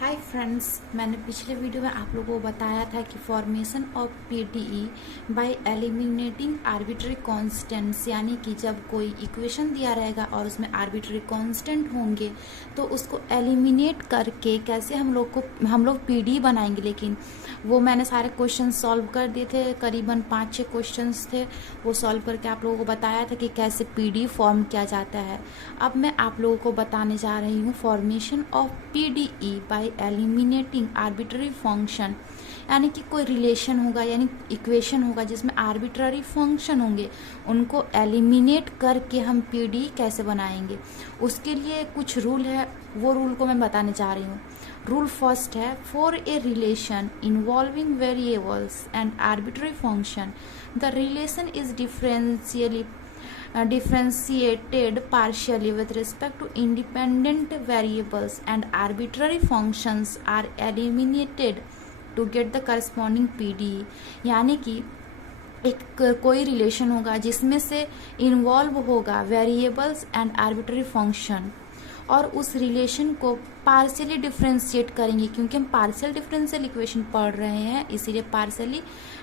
Hi friends, मैंने पिछले video में आप लोगों को बताया था कि formation of PDE bye eliminating arbitrary constants, यानी कि जब कोई इक्वेशन दिया रहेगा और उसमें आर्बिट्री कांस्टेंट होंगे तो उसको एलिमिनेट करके कैसे हम लोग पीडीई बनाएंगे। लेकिन वो मैंने सारे क्वेश्चन सॉल्व कर दिए थे, करीबन 5-6 क्वेश्चंस थे, वो सॉल्व करके आप लोगों को बताया था कि कैसे पीडीई फॉर्म किया जाता है। अब मैं आप लोगों को बताने जा रही हूँ formation of PDE bye eliminating arbitrary function, यानी कि कोई रिलेशन होगा यानी इक्वेशन होगा जिसमें आर्बिट्ररी फंक्शन होंगे, उनको एलिमिनेट करके हम पीडीई कैसे बनाएंगे। उसके लिए कुछ रूल है, वो रूल को मैं बताने जा रही हूँ। रूल फर्स्ट है, for a relation involving variables and arbitrary function the relation is differentiated partially with respect to independent variables and arbitrary functions are eliminated to get the corresponding PDE। यानी कि कोई रिलेशन होगा जिसमें से involve होगा variables and arbitrary function, और उस relation को पार्शियली डिफ्रेंशिएट करेंगे, क्योंकि हम पार्शियल डिफरेंशियल इक्वेशन पढ़ रहे हैं इसीलिए पार्शियली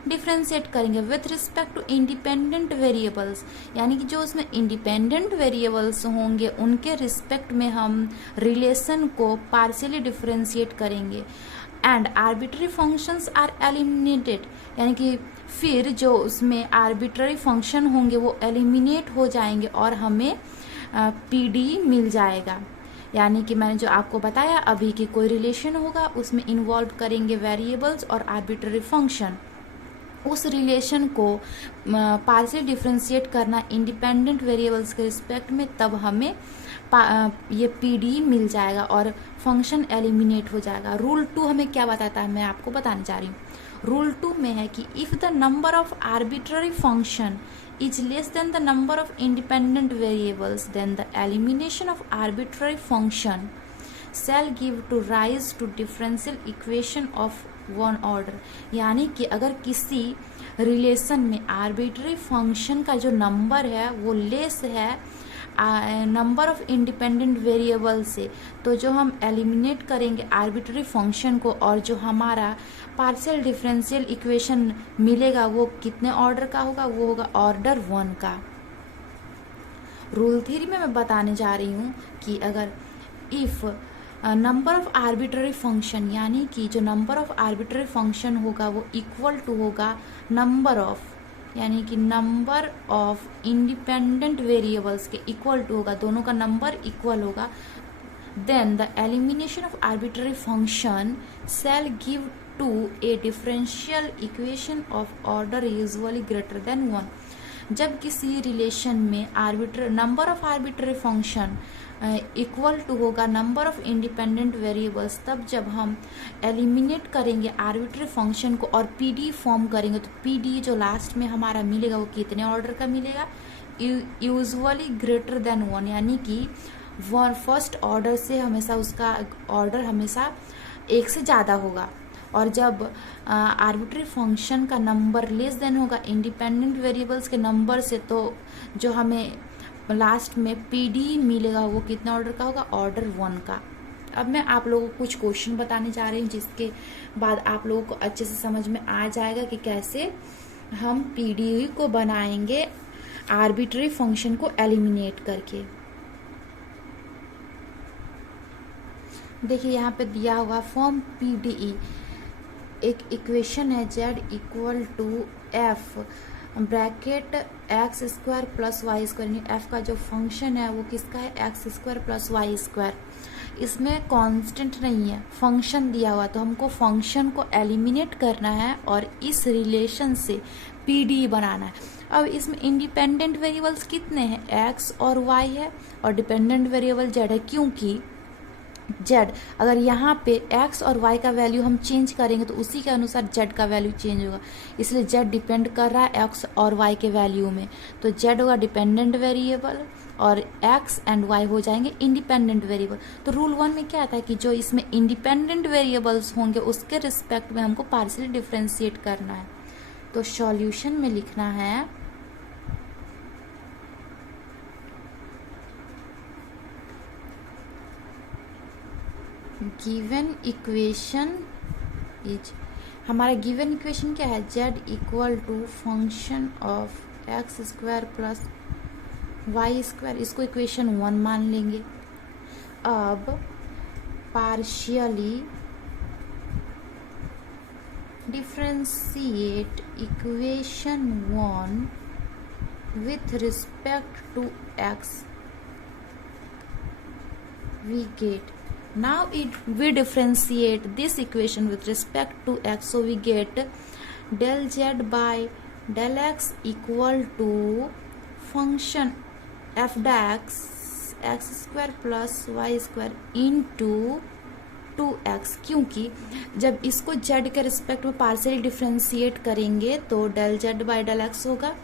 डिफ्रेंशिएट करेंगे with respect to independent variables, यानी कि जो उसमें इंडिपेंडेंट वेरिएबल्स होंगे उनके रिस्पेक्ट में हम रिलेशन को पार्शियली डिफ्रेंशिएट करेंगे। And arbitrary functions are eliminated, यानी कि फिर जो उसमें आर्बिट्ररी फंक्शन होंगे वो एलिमिनेट हो जाएंगे और हमें पीडी मिल जाएगा। यानी कि मैंने जो आपको बताया अभी कि कोई रिलेशन होगा उसमें इन्वॉल्व करेंगे वेरिएबल्स और आर्बिट्ररी फंक्शन, उस रिलेशन को पार्शियल डिफरेंशिएट करना इंडिपेंडेंट वेरिएबल्स के रिस्पेक्ट में, तब हमें ये पीडी मिल जाएगा और फंक्शन एलिमिनेट हो जाएगा। रूल 2 हमें क्या बताता है, मैं आपको बताने जा रही हूँ। रूल 2 में है कि if the number of arbitrary function is less than the number of independent variables, then the elimination of arbitrary function shall give to rise to differential equation of one order। यानी कि अगर किसी रिलेशन में arbitrary function का जो number है वो लेस है नंबर ऑफ इंडिपेंडेंट वेरिएबल से, तो जो हम एलिमिनेट करेंगे आर्बिट्ररी फंक्शन को और जो हमारा पार्शियल डिफरेंशियल इक्वेशन मिलेगा वो कितने ऑर्डर का होगा, वो होगा ऑर्डर 1 का। रूल 3 में मैं बताने जा रही हूँ कि अगर if number of arbitrary function, यानी कि जो नंबर ऑफ आर्बिट्ररी फंक्शन होगा वो इक्वल टू होगा नंबर ऑफ, यानी कि नंबर ऑफ इंडिपेंडेंट वेरिएबल्स के इक्वल टू होगा, दोनों का नंबर इक्वल होगा, then the elimination of arbitrary function shall give to a differential equation of order usually greater than 1। जब किसी रिलेशन में number of arbitrary function equal to होगा नंबर ऑफ इंडिपेंडेंट वेरिएबल्स, तब जब हम एलिमिनेट करेंगे आर्बिट्ररी फंक्शन को और पीडी फॉर्म करेंगे तो पीडी जो लास्ट में हमारा मिलेगा वो कितने ऑर्डर का मिलेगा, यूजुअली ग्रेटर देन 1, यानी कि फर्स्ट ऑर्डर से हमेशा उसका ऑर्डर हमेशा 1 से ज़्यादा होगा। और जब आर्बिट्ररी फंक्शन का नंबर लेस देन होगा इंडिपेंडेंट वेरिएबल्स के नंबर से, तो जो हमें लास्ट में पीडी मिलेगा वो कितने ऑर्डर का होगा, ऑर्डर 1 का। अब मैं आप लोगों को कुछ क्वेश्चन बताने जा रही हूँ जिसके बाद आप लोगों को अच्छे से समझ में आ जाएगा कि कैसे हम पीडी को बनाएंगे आर्बिट्ररी फंक्शन को एलिमिनेट करके। देखिए यहाँ पे दिया हुआ फॉर्म पीडीई एक इक्वेशन है z equal to f bracket x square plus y square, यानी एफ का जो फंक्शन है वो किसका है, x square plus y square. इसमें कांस्टेंट नहीं है, फंक्शन दिया हुआ, तो हमको फंक्शन को एलिमिनेट करना है और इस रिलेशन से पीडी बनाना है। अब इसमें इंडिपेंडेंट वेरिएबल्स कितने हैं, एक्स और वाई है, और डिपेंडेंट वेरिएबल जेड है, क्योंकि जेड अगर यहाँ पे एक्स और वाई का वैल्यू हम चेंज करेंगे तो उसी के अनुसार जेड का वैल्यू चेंज होगा, इसलिए जेड डिपेंड कर रहा है एक्स और वाई के वैल्यू में, तो जेड होगा डिपेंडेंट वेरिएबल और एक्स एंड वाई हो जाएंगे इंडिपेंडेंट वेरिएबल। तो रूल 1 में क्या आता है कि जो इसमें इंडिपेंडेंट वेरिएबल्स होंगे उसके रिस्पेक्ट में हमको पार्शियली डिफ्रेंशिएट करना है। तो सॉल्यूशन में लिखना है गिवन इक्वेशन इज, हमारा गिवन इक्वेशन क्या है, z equal to function of x square plus y square, इसको इक्वेशन 1 मान लेंगे। अब partially differentiate equation 1 with respect to x, we get, now we differentiate this equation with respect to x, so we get del z by del x equal to function f dax x square plus y square into 2x, क्योंकि जब इसको z के respect में partially differentiate करेंगे तो del z by del x होगा,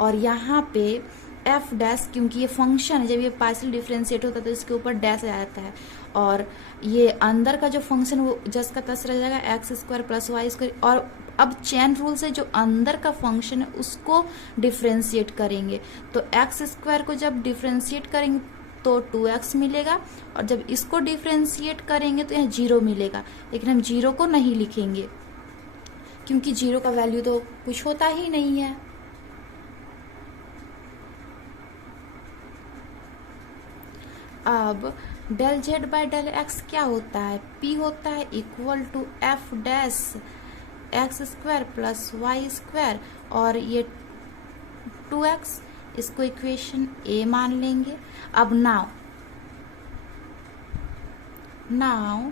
और यहाँ पे f डैश, क्योंकि ये फंक्शन है, जब ये पार्शियल डिफ्रेंशिएट होता है तो इसके ऊपर डैश आ जाता है, और ये अंदर का जो फंक्शन वो जस का तस रह जाएगा x square plus y square. और अब चेन रूल से जो अंदर का फंक्शन है उसको डिफ्रेंशिएट करेंगे, तो एक्स स्क्वायर को जब डिफ्रेंशिएट करेंगे तो 2x मिलेगा, और जब इसको डिफ्रेंशिएट करेंगे तो यहाँ 0 मिलेगा, लेकिन हम 0 को नहीं लिखेंगे क्योंकि 0 का वैल्यू तो कुछ होता ही नहीं है। अब del z by del x क्या होता है, p होता है equal to f dash x square plus y square, और ये 2x, इसको इक्वेशन a मान लेंगे। अब नाउ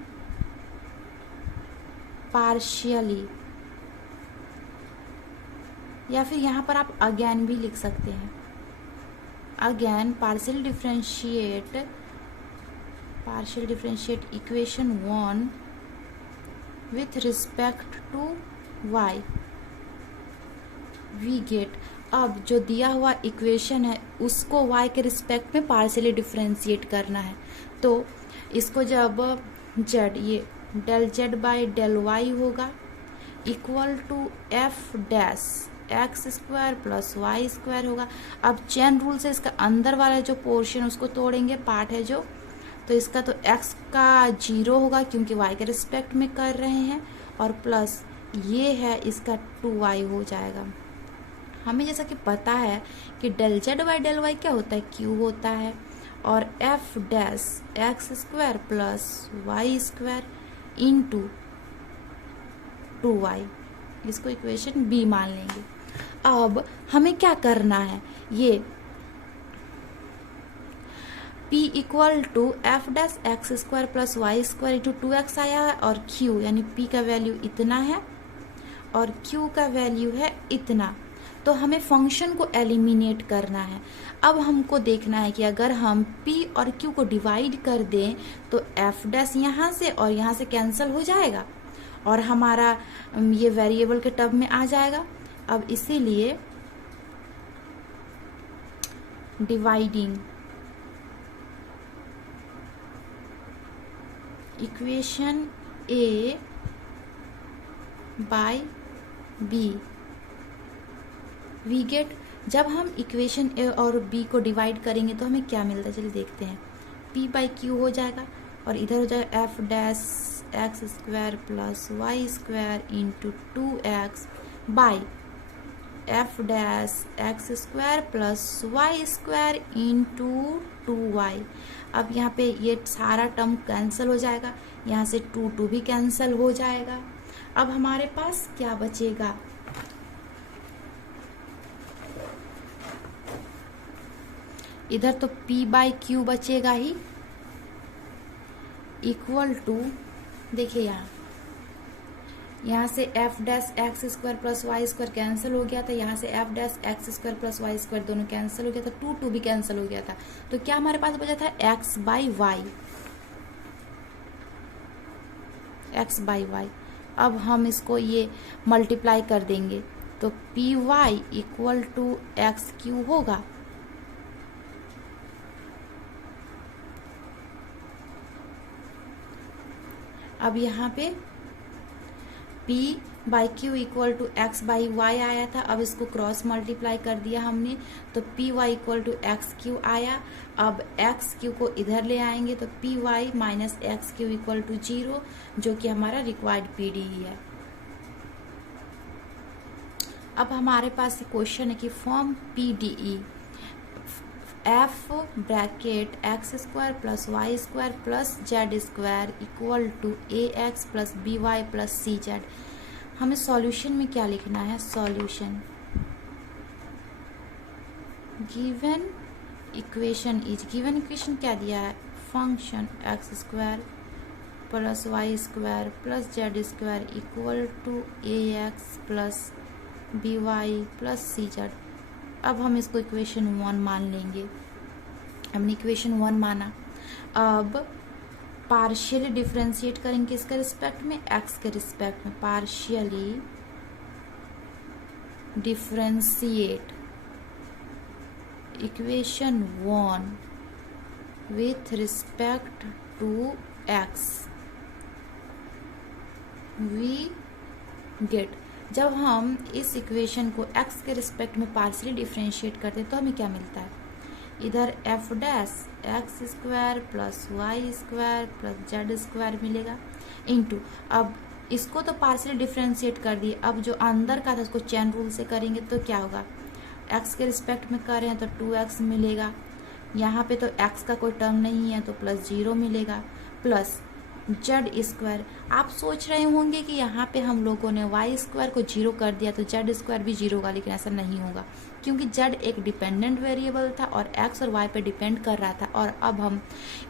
पार्शियली, या फिर यहाँ पर आप अगेन भी लिख सकते हैं, again partial differentiate equation 1 with respect to y, we get, अब जो दिया हुआ इक्वेशन है उसको y के रिस्पेक्ट में पार्शियली डिफरेंशिएट करना है, तो इसको जब z, ये del z by del y होगा equal to f dash x square plus y square होगा। अब चेन रूल से इसका अंदर वाला जो पोर्शन उसको तोड़ेंगे, पार्ट है जो, तो इसका तो x का 0 होगा क्योंकि y के रिस्पेक्ट में कर रहे हैं, और प्लस ये है इसका 2y हो जाएगा। हमें जैसा कि पता है कि del z by del y क्या होता है, q होता है, और f dash x square plus y square into 2y, इसको इक्वेशन b मान लेंगे। अब हमें क्या करना है, ये p equal to f dash x square plus y square into 2x आया है, और q यानी p का वैल्यू इतना है और q का वैल्यू है इतना, तो हमें फंक्शन को एलिमिनेट करना है। अब हमको देखना है कि अगर हम p और q को डिवाइड कर दें तो f डैश यहाँ से और यहाँ से कैंसिल हो जाएगा और हमारा ये वेरिएबल के टर्म में आ जाएगा। अब इसीलिए dividing equation a by b, we get, जब हम इक्वेशन a और b को डिवाइड करेंगे तो हमें क्या मिलता है, चलिए देखते हैं। p बाई q हो जाएगा और इधर हो जाएगा f dash x square plus y square into 2x by f dash x square plus y square into 2y। अब यहाँ पे ये सारा टर्म कैंसिल हो जाएगा, यहाँ से 2 भी कैंसिल हो जाएगा। अब हमारे पास क्या बचेगा, इधर तो p बाई क्यू बचेगा ही, इक्वल टू, देखिए यहाँ से f dash x square plus y square cancel हो गया था, यहाँ से f dash x square plus y square दोनों कैंसिल हो गया था, 2 भी कैंसिल हो गया था, तो क्या हमारे पास बचा था एक्स बाई वाई। अब हम इसको ये मल्टीप्लाई कर देंगे तो p y equal to x q होगा। अब यहाँ पे P by q equal to x by y आया था, अब इसको क्रॉस मल्टीप्लाई कर दिया हमने तो p y equal to x q आया। अब एक्स क्यू को इधर ले आएंगे तो p y minus x q equal to 0, जो कि हमारा रिक्वायर्ड पी डी है। अब हमारे पास क्वेश्चन है कि form P D E f bracket x square plus y square plus z square equal to a x plus b y plus c z. हमें solution में क्या लिखना है? Solution given equation is, given equation क्या दिया है? Function x square plus y square plus z square equal to a x plus b y plus c z. अब हम इसको इक्वेशन 1 मान लेंगे। हमने इक्वेशन 1 माना। अब पार्शियली डिफरेंशिएट करेंगे इसके रिस्पेक्ट में, एक्स के रिस्पेक्ट में। Partially differentiate equation 1 with respect to x, we get. जब हम इस इक्वेशन को x के रिस्पेक्ट में पार्शियली डिफरेंशिएट करते हैं तो हमें क्या मिलता है? इधर f dash x square plus y square plus z square मिलेगा इनटू, अब इसको तो पार्शियली डिफरेंशिएट कर दिए, अब जो अंदर का था उसको चेन रूल से करेंगे तो क्या होगा? x के रिस्पेक्ट में कर रहे हैं तो 2x मिलेगा, यहाँ पे तो x का कोई टर्म नहीं है तो प्लस 0 मिलेगा, प्लस जेड स्क्वायर। आप सोच रहे होंगे कि यहाँ पे हम लोगों ने वाई स्क्वायर को 0 कर दिया तो जेड स्क्वायर भी 0 होगा, लेकिन ऐसा नहीं होगा क्योंकि जेड एक डिपेंडेंट वेरिएबल था और एक्स और वाई पे डिपेंड कर रहा था। और अब हम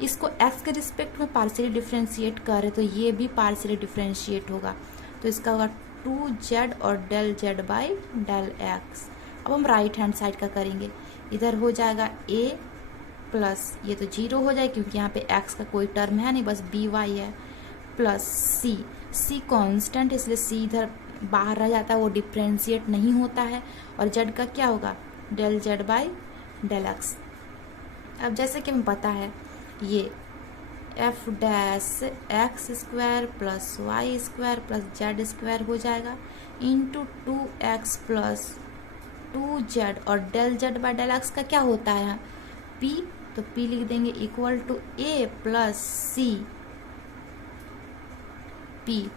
इसको एक्स के रिस्पेक्ट में पार्शियली डिफरेंशिएट कर रहे तो ये भी पार्शियली डिफरेंशिएट होगा, तो इसका होगा 2z और del z by del x. अब हम राइट हैंड साइड का करेंगे, इधर हो जाएगा a प्लस ये तो 0 हो जाए क्योंकि यहाँ पे x का कोई टर्म है नहीं, बस बी वाई है, प्लस c कांस्टेंट इसलिए c इधर बाहर रह जाता है, वो डिफरेंशिएट नहीं होता है। और z का क्या होगा? Del z by del x. अब जैसे कि हमें पता है ये f dash x square plus y square plus z square हो जाएगा इंटू 2x प्लस 2z और del z by del x का क्या होता है? p, तो p लिख देंगे equal to a plus c p।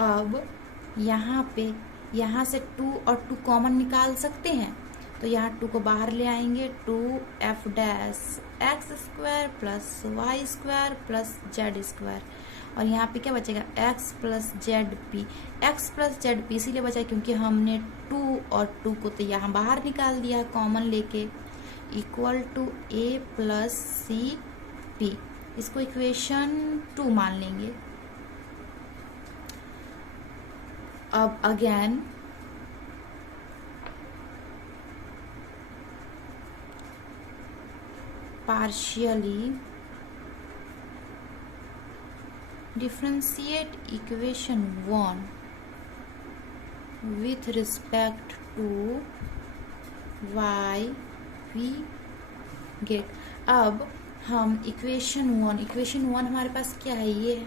अब यहाँ से 2 और 2 कॉमन निकाल सकते हैं तो यहाँ 2 को बाहर ले आएंगे, 2f dash x square plus y square plus z square, और यहाँ पे क्या बचेगा? x plus z p. X plus z p इसीलिए बचा क्योंकि हमने 2 और 2 को तो यहाँ बाहर निकाल दिया कॉमन लेके, equal to a plus c p. इसको इक्वेशन 2 मान लेंगे। अब again partially differentiate equation 1 with respect to y we get। अब हम इक्वेशन 1 हमारे पास क्या है? ये है,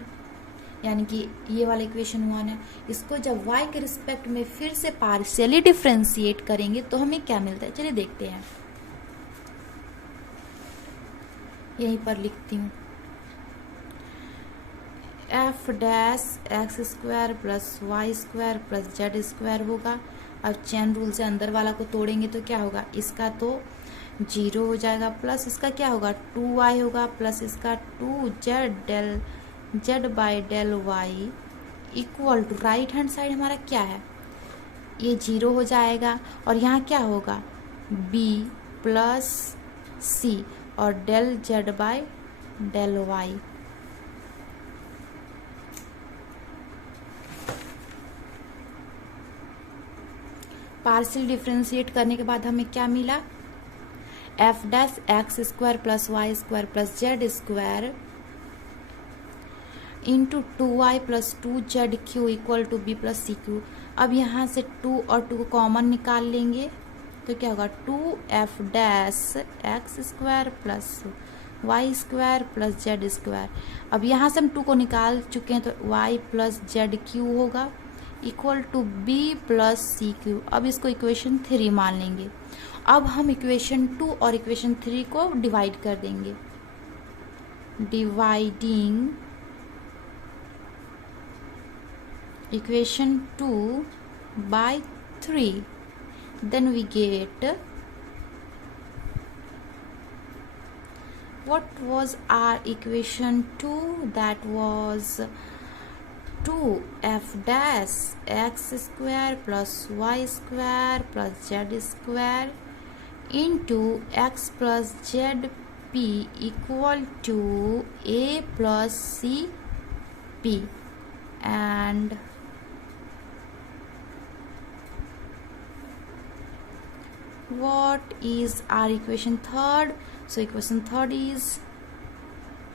यानी कि ये वाला इक्वेशन 1 है। इसको जब y के रिस्पेक्ट में फिर से पार्शियली डिफरेंशिएट करेंगे तो हमें क्या मिलता है? चलिए देखते हैं। यहीं पर लिखती हूँ, f dash x square plus y square plus z square होगा। अब चेन रूल से अंदर वाला को तोड़ेंगे तो क्या होगा? इसका तो 0 हो जाएगा, प्लस इसका क्या होगा? 2y होगा, प्लस इसका 2z del z by del y equal to, right hand side हमारा क्या है? ये 0 हो जाएगा और यहाँ क्या होगा? b प्लस c और del z by del y. Partial differentiate करने के बाद हमें क्या मिला? F dash x square plus y square plus z square into 2y plus 2z q equal to b plus c q. अब यहाँ से 2 और 2 को कॉमन निकाल लेंगे तो क्या होगा? 2f dash x square plus y square plus z square. अब यहाँ से हम 2 को निकाल चुके हैं तो वाई प्लस जेड क्यू होगा equal to b plus c q. अब इसको इक्वेशन 3 मान लेंगे। अब हम इक्वेशन 2 और इक्वेशन 3 को डिवाइड कर देंगे। Dividing equation 2 by 3, then we get what was our equation 2, that was 2f dash x square plus y square plus z square into x plus z p equal to a plus c p, and what is our equation 3rd? So equation 3rd is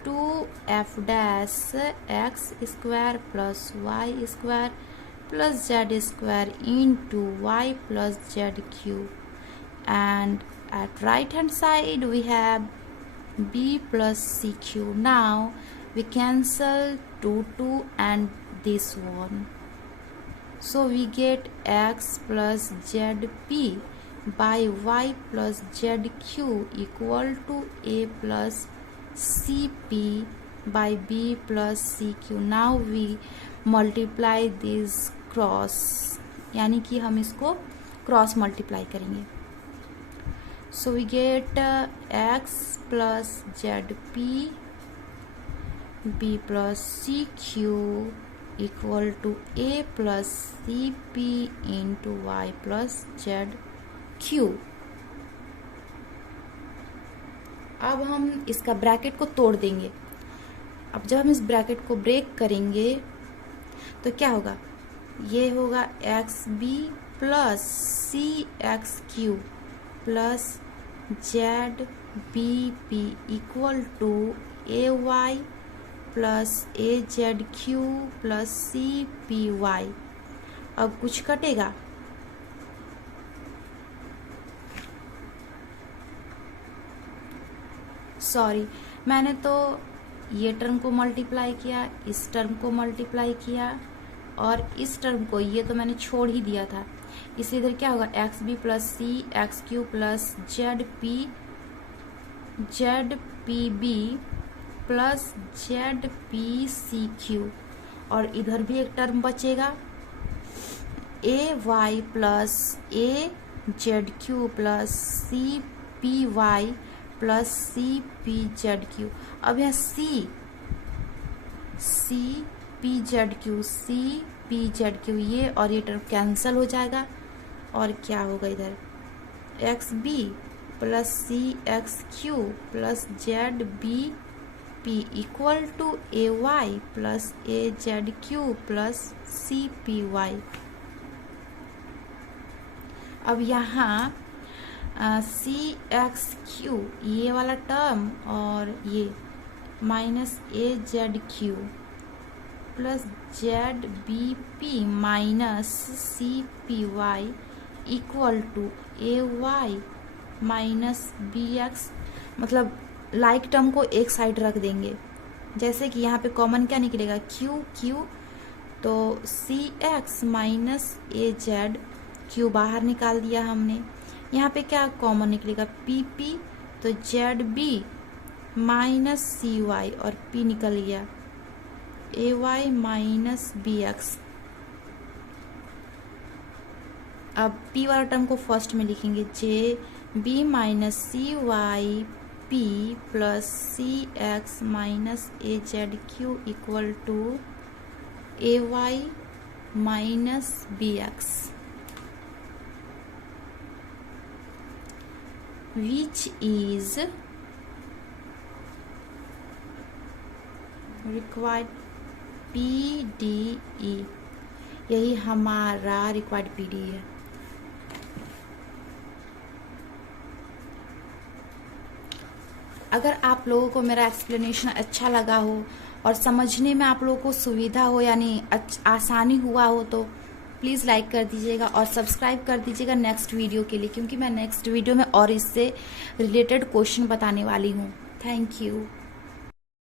2f dash x square plus y square plus z square into y plus z cube, and at right hand side we have b plus c cube. Now we cancel 2 and this one, so we get x plus zp by y plus zq equal to a plus cp by b plus cq. Now we multiply this cross, यानी कि हम इसको cross multiply करेंगे. So we get x plus zp b plus cq equal to a plus cp into y plus zq. अब हम इसका bracket को तोड़ देंगे. अब जब हम इस ब्रैकेट को ब्रेक करेंगे तो क्या होगा, ये होगा x b plus c x q plus z b p equal to a y plus a z q plus c p y. अब कुछ कटेगा, सॉरी मैंने तो ये टर्म को मल्टीप्लाई किया, इस टर्म को मल्टीप्लाई किया और इस टर्म को, ये तो मैंने छोड़ ही दिया था. इसलिए इधर क्या होगा, x b plus c x q plus z p b plus z p c q. और इधर भी एक टर्म बचेगा, a y plus a z q plus c p y plus c p z q. अब यहाँ सी p z Q ये और ये टर्म कैंसल हो जाएगा और क्या होगा, इधर x b plus c x q plus z b p equal to a y plus a z q plus c p y. अब यहाँ सी एक्स क्यू ये वाला टर्म और ये minus a z q plus z b p minus c p y equal to a y minus b x. मतलब like term को एक side रख देंगे, जैसे कि यहाँ पे कॉमन क्या निकलेगा, क्यू तो c x minus a z q बाहर निकाल दिया हमने. यहाँ पे क्या कॉमन निकलेगा, पी पी तो z b minus c y और पी निकल गया a y minus b x. अब पी वाला टर्म को फर्स्ट में लिखेंगे, z b minus c y p plus c x minus a z q equal to a y minus b x, which is required PDE. यही हमारा required PDE है. अगर आप लोगों को मेरा एक्सप्लेनेशन अच्छा लगा हो और समझने में आप लोगों को सुविधा हो यानी आसानी हुआ हो तो प्लीज़ लाइक कर दीजिएगा और सब्सक्राइब कर दीजिएगा नेक्स्ट वीडियो के लिए, क्योंकि मैं नेक्स्ट वीडियो में और इससे रिलेटेड क्वेश्चन बताने वाली हूँ. Thank you.